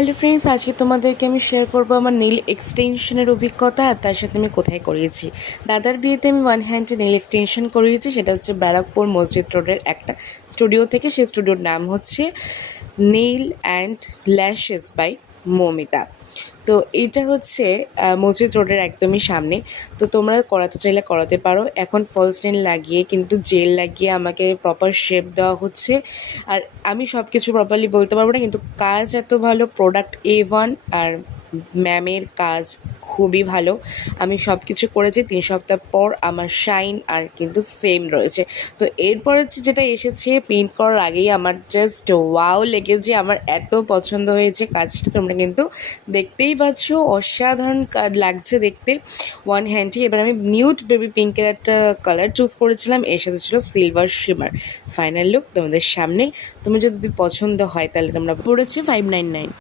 Hello friends, আজকে তোমাদেরকে আমি শেয়ার করবো আমার নেল এক্সটেনশনের অভিজ্ঞতা আর তার সাথে আমি কোথায় করিয়েছি। দাদার বিয়েতে আমি ওয়ান হ্যান্ডে নেল এক্সটেনশন করিয়েছি, সেটা হচ্ছে ব্যারাকপুর মসজিদ রোডের একটা স্টুডিও থেকে। সেই স্টুডিওর নাম হচ্ছে nail and lashes by Moumita. তো এইটা হচ্ছে মসজিদ রোডের একদমই সামনে। তো তোমরা করাতে চাইলে করাতে পারো। এখন ফলস নেল লাগিয়ে কিন্তু জেল লাগিয়ে আমাকে প্রপার শেপ দেওয়া হচ্ছে। আর আমি সব কিছু প্রপারলি বলতে পারবো না, কিন্তু কাজ এত ভালো, প্রোডাক্ট A1। আর ম্যামের কাজ খুবই ভালো। আমি সব কিছু করেছি, 3 সপ্তাহ পর আমার শাইন আর কিন্তু সেম রয়েছে। তো এরপর হচ্ছে যেটা এসেছে, পেইন্ট করার আগেই আমার জাস্ট ওয়াও লেগেছে, আমার এত পছন্দ হয়েছে কাজটা। তোমরা কিন্তু দেখতেই পাচ্ছ, অসাধারণ লাগছে দেখতে ওয়ান হ্যান্ডটি। এবার আমি নিউড বেবি পিঙ্কের একটা কালার চুজ করেছিলাম, এর সাথে ছিল সিলভার শিমার। ফাইনাল লুক তোমাদের সামনে। তুমি যদি পছন্দ হয় তাহলে তোমরা পড়েছে 599।